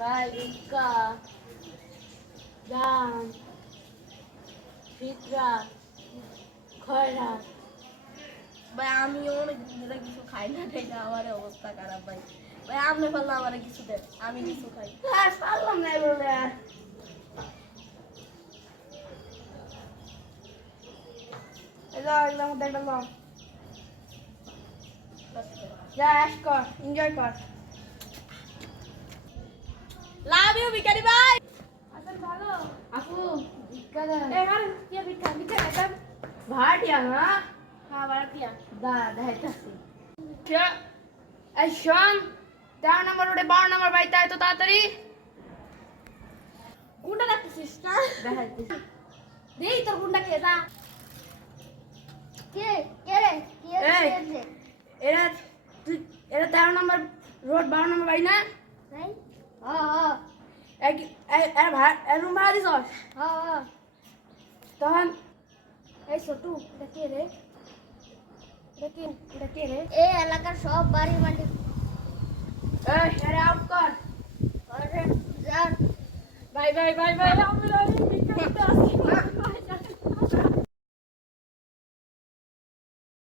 ভিক্ষা দান ফিতরা খয়রা। ভাই আমি অনেক ধরে কিছু খাই না খাই না? আমার অবস্থা খারাপ ভাই। ভাই আপনি বললাম আমার কিছু দেন আমি কিছু খাই। আর পারলাম না বলে। একটা লাও যা অ্যাশ কর এনজয় কর। লাভ ইউ বিকারি ভাই আচ্ছা ভালো? আপু ভিক্ষা দেন এ আর কি ভিক্ষা ভিক্ষা দেন ভাড়িয়া না হ্যাঁ? ভাড়াটিয়া দা দেখাইতাছি। এই শোন তেরো নম্বর রোডে বারো নম্বর বাড়িতে আয় তো তাড়াতাড়ি। গুন্ডা রাখতেছিস না? দেখাইতেছি। দেই তোর গুন্ডা কে যা। কে? কে রে? কে এরা তুই এরা তেরো নম্বর রোড বারো নম্বর বাড়ি না? নাই। এক- এ- এরা ভাড়া এরা রুম ভাড়া দিস তখন এই ছোটু কে রে? দেখি কে রে? এই এলাকার সব বাড়ি মাটি। এই আউট কর। বাই বাই ভাই ভাই আমি